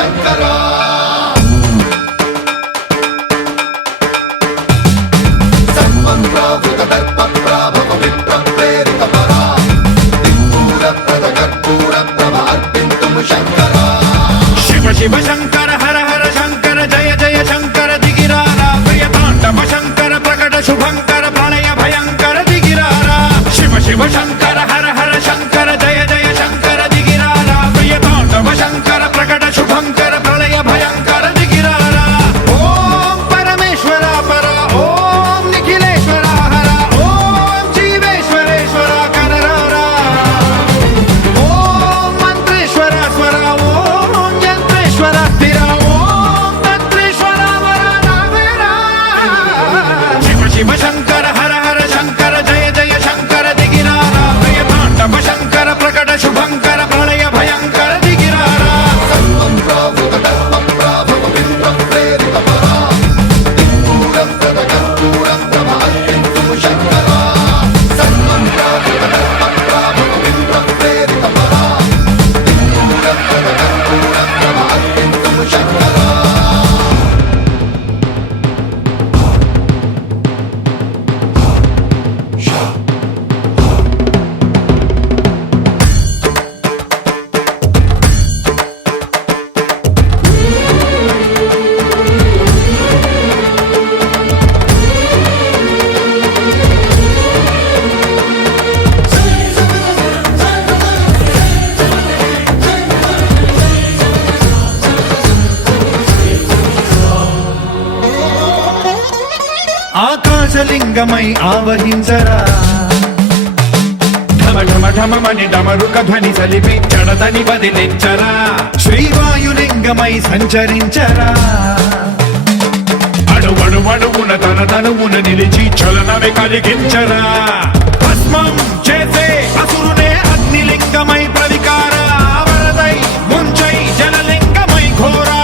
శంకరా సన్మంత్రావృత దర్ప ప్రాభవ విప్ర ప్రేరిత పరా దిక్పూర ప్రద కర్పూర ప్రభ అర్పింతుము శంకరా శివ శివ శంకర హర హర శంకర జయ జయ శంకర దిగిరారా ప్రియ తాండవ శంకర ప్రకట శుభంకర ప్రళయ భయంకర దిగిరారా శివ శివ శంకర హర హర శంకర జయ జయ శంకర దిగిరారా ప్రియ తాండవ శంకర ప్రకట శుభంకర ప్రళయ భయంకర దిగిరారా ఓం పరమేశ్వర పర ఓం నిఖిలేశ్వర హర ఓం జీవేశ్వరేశ్వర కరరారా ఓం మంత్రేశ్వర స్వర ఓం యంత్రేశ్వర స్థిర ఓం తంత్రేశ్వర వర నావేరా శివ శివ శంకర హర హర శంకర జయ జయ శంకర దిగిరారా ప్రియ తాండవ శంకర ప్రకట శుభంకర ప్రళయ భయంకర దిగిరారా సన్మంత్రావృత దర్ప ప్రాభవ విప్ర ప్రేరిత పరా దిక్పూర ప్రద కర్పూర ప్రభ అర్పింతుము శంకరా సన్మంత్రావృత దర్ప ప్రాభవ విప్ర ప్రేరిత పరా దిక్పూర ప్రద కర్పూర ప్రభ అర్పింతుము శంకరా ఆకాశలింగమై ఆవహించరా ఢమ ఢమ ఢమమని డమరుక ధ్వని సలిపి జడదని వదిలించరా శ్రీవాయులింగమై సంచరించరా అణువణువున తన తనువున నిలిచి చలనమే కలిగించరా భస్మం చేసే అసురునే అగ్నిలింగమై ప్రవికార వరదై ముంచై జలలింగమై ఘోరా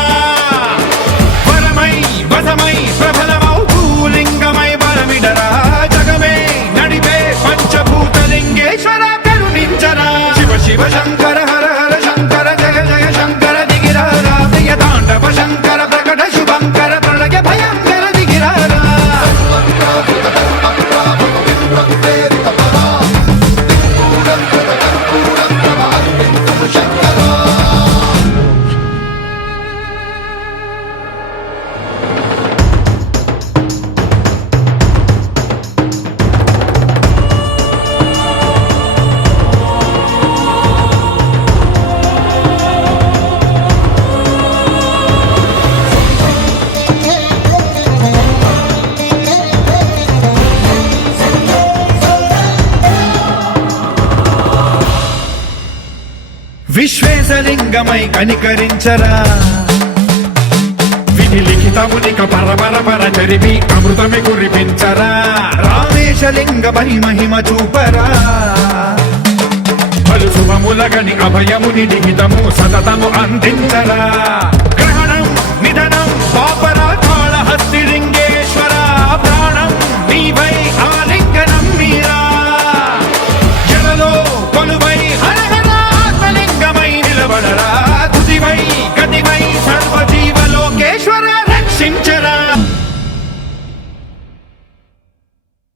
వరమై వసమై ప్రబలమౌ భూలింగమై బలమిడరా జగమే నడిపే పంచభూతలింగేశ్వర కరుణించరా శివ శివ శంకర హర హర శంకర జయ జయ శంకర దిగిరారా ప్రియ తాండవ శంకర ప్రకట శుభంకర ప్రళయ భయంకర దిగిరారా సన్మంత్రావృత దర్ప ప్రాభవ విప్ర ప్రేరిత పరా దిక్పూర ప్రద కర్పూర ప్రభ అర్పింతుము శంకరా విశ్వేశలింగమై కనికరించరా విధి లిఖితమునిక పరపర చరిపి అమృతమి కురిపించరా రామేశలింగమై మహిమ చూపరా పలు శుభములగని అభయముని నిహితము సతతము అందించరా